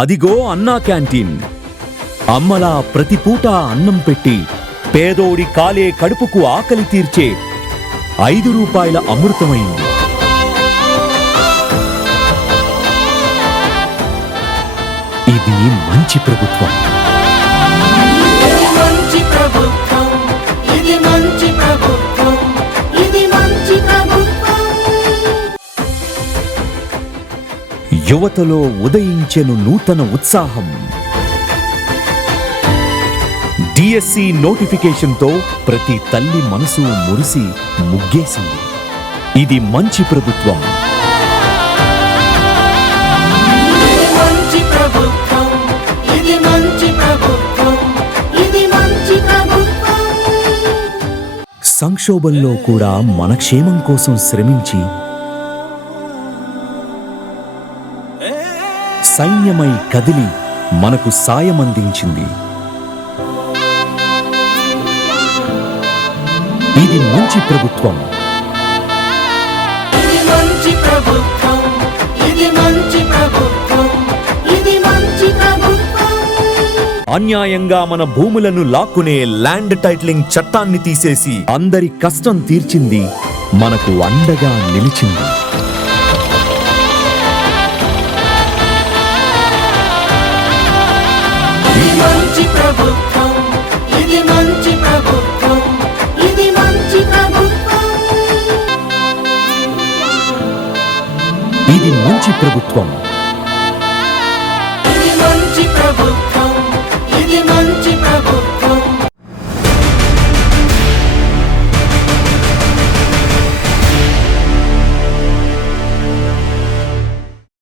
అదిగో అన్నా క్యాంటీన్. అమ్మలా ప్రతి పూట అన్నం పెట్టి పేదోడి కాలే కడుపుకు ఆకలి తీర్చే 5 రూపాయల అమృతమైంది. ఇది మంచి ప్రభుత్వం. యువతలో ఉదయించెను నూతన ఉత్సాహం. డిఎస్సి నోటిఫికేషన్తో ప్రతి తల్లి మనసు మురిసి ముగ్గేసింది. ఇది మంచి ప్రభుత్వం. సంక్షోభంలో కూడా మన క్షేమం కోసం శ్రమించి సైన్యమై కదిలి మనకు సాయమందించింది. ఇది మంచి ప్రభుత్వం. అన్యాయంగా మన భూములను లాక్కునే ల్యాండ్ టైటిలింగ్ చట్టాన్ని తీసేసి అందరి కష్టం తీర్చింది, మనకు అండగా నిలిచింది. ఇది మంచి ప్రభుత్వం.